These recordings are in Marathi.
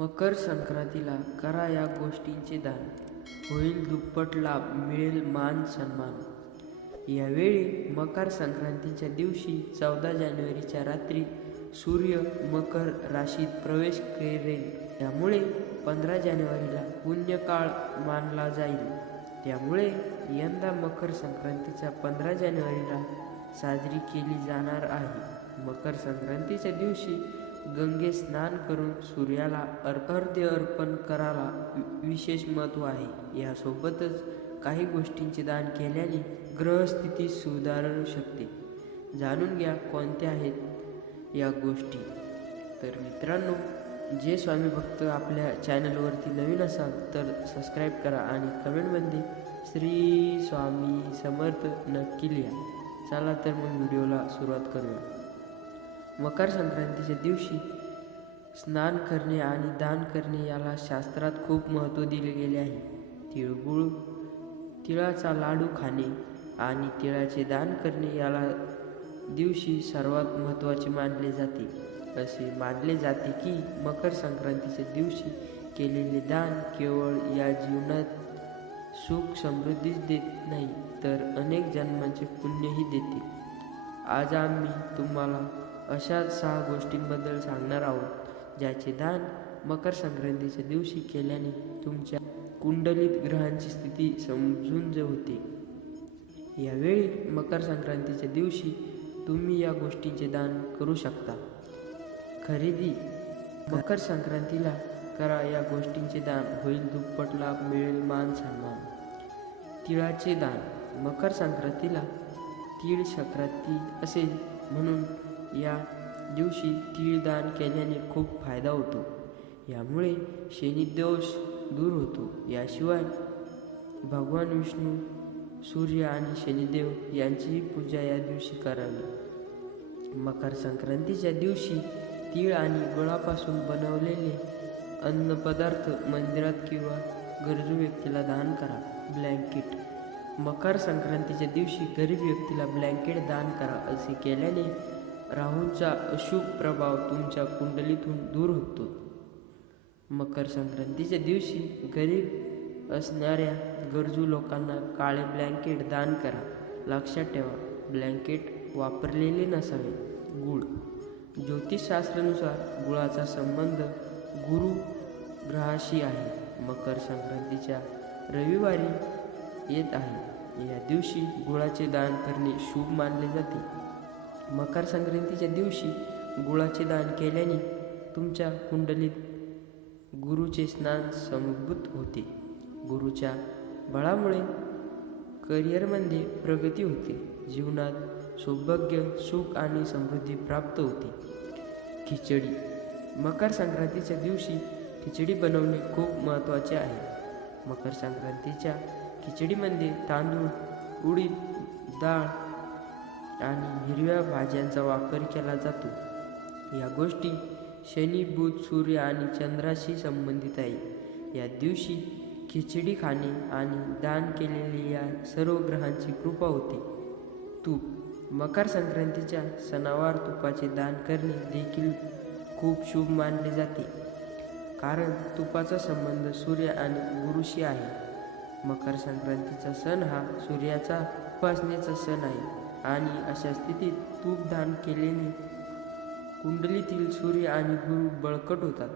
मकर संक्रांतीला करा या गोष्टींचे दान, होईल दुप्पट लाभ, मिळेल मान सन्मान. यावेळी मकर संक्रांतीच्या दिवशी 14 जानेवारीच्या रात्री सूर्य मकर राशीत प्रवेश करेल. त्यामुळे 15 जानेवारीला पुण्यकाळ मानला जाईल. त्यामुळे यंदा मकर संक्रांतीचा 15 जानेवारीला साजरी केली जाणार आहे. मकर संक्रांतीच्या दिवशी गंगे स्नान करून सूर्याला अर्घ्य अर्पण करायला विशेष महत्त्व आहे. यासोबतच काही गोष्टींचे दान केल्याने ग्रहस्थिती सुधारू शकते. जाणून घ्या कोणत्या आहेत या गोष्टी. तर मित्रांनो, जे स्वामी भक्त आपल्या चॅनलवरती नवीन असाल तर सबस्क्राईब करा आणि कमेंटमध्ये श्री स्वामी समर्थ नक्की लिहा. चला तर मग व्हिडिओला सुरुवात करूया. मकर संक्रांतीच्या दिवशी स्नान करणे आणि दान करणे याला शास्त्रात खूप महत्त्व दिले गेले आहे. तिळगुळ, तिळाचा लाडू खाणे आणि तिळाचे दान करणे याला दिवशी सर्वात महत्त्वाचे मानले जाते. असे मानले जाते की मकर संक्रांतीच्या दिवशी केलेले दान केवळ या जीवनात सुख समृद्धीच देत नाही तर अनेक जन्मांचे पुण्यही देते. आज आम्ही तुम्हाला अशा 6 गोष्टींबद्दल सांगणार आहोत ज्याचे दान मकर संक्रांतीच्या दिवशी केल्याने तुमच्या कुंडलीत ग्रहांची स्थिती समजून होते. यावेळी मकर संक्रांतीच्या दिवशी तुम्ही या गोष्टींचे दान करू शकता. खरेदी, मकर संक्रांतीला करा या गोष्टींचे दान, होईल दुप्पट लाभ, मिळेल मान सन्मान. तिळाचे दान, मकर संक्रांतीला तीळ संक्रांती असेल म्हणून या दिवशी तीळ दान केल्याने खूप फायदा होतो. यामुळे शनिदोष दूर होतो. याशिवाय भगवान विष्णू, सूर्य आणि शनिदेव यांचीही पूजा या दिवशी करावी. मकर संक्रांतीच्या दिवशी तीळ आणि गुळापासून बनवलेले अन्नपदार्थ मंदिरात किंवा गरजू व्यक्तीला दान करा. ब्लँकेट, मकर संक्रांतीच्या दिवशी गरीब व्यक्तीला ब्लँकेट दान करा. असे केल्याने राहूचा अशुभ प्रभाव तुमच्या कुंडलीतून दूर होतो. मकर संक्रांतीच्या दिवशी गरीब असणाऱ्या गरजू लोकांना काळे ब्लँकेट दान करा. लक्षात ठेवा, ब्लँकेट वापरलेले नसावे. गुळ, ज्योतिषशास्त्रानुसार गुळाचा संबंध गुरु ग्रहाशी आहे. मकर संक्रांतीच्या रविवारी येत आहे. या दिवशी गुळाचे दान करणे शुभ मानले जाते. मकर संक्रांतीच्या दिवशी गुळाचे दान केल्याने तुमच्या कुंडलीत गुरुचे स्नान समभूत होते. गुरुच्या बळामुळे करिअरमध्ये प्रगती होते. जीवनात सौभाग्य, सुख आणि समृद्धी प्राप्त होते. खिचडी, मकर संक्रांतीच्या दिवशी खिचडी बनवणे खूप महत्त्वाचे आहे. मकर संक्रांतीच्या खिचडीमध्ये तांदूळ, उडीद डाळ आणि हिरव्या भाज्यांचा वापर केला जातो. या गोष्टी शनी, बुध, सूर्य आणि चंद्राशी संबंधित आहे. या दिवशी खिचडी खाणे आणि दान केलेले या सर्व ग्रहांची कृपा होते. तूप, मकर संक्रांतीच्या सणावार तुपाचे दान करणे देखील खूप शुभ मानले जाते, कारण तुपाचा संबंध सूर्य आणि गुरुशी आहे. मकर संक्रांतीचा सण हा सूर्याचा उपासनेचा सण आहे आणि अशा स्थितीत तूप दान केल्याने कुंडलीतील सूर्य आणि गुरु बळकट होतात.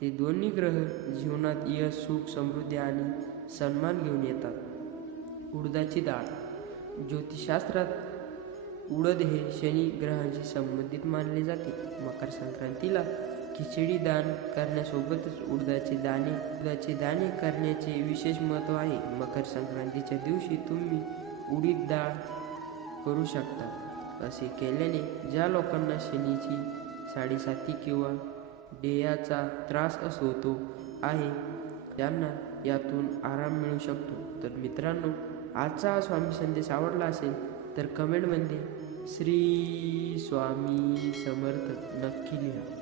ते दोन्ही ग्रह जीवनात यश, सुख, समृद्धी आणि सन्मान घेऊन येतात. उडदाची डाळ, ज्योतिषशास्त्रात उडद हे शनी ग्रहांशी संबंधित मानले जाते. मकर संक्रांतीला खिचडी दान करण्यासोबतच उडदाचे दाणे करण्याचे विशेष महत्त्व आहे. मकर संक्रांतीच्या दिवशी तुम्ही उडीद डाळ करू शकता. असे केल्याने ज्या लोकांना शनीची साडेसाती किंवा डेयाचा त्रास होतो आहे त्यांना यातून आराम मिळू शकतो. तर मित्रांनो, आजचा हा स्वामी संदेश आवडला असेल तर कमेंटमध्ये श्री स्वामी समर्थ नक्की लिहा.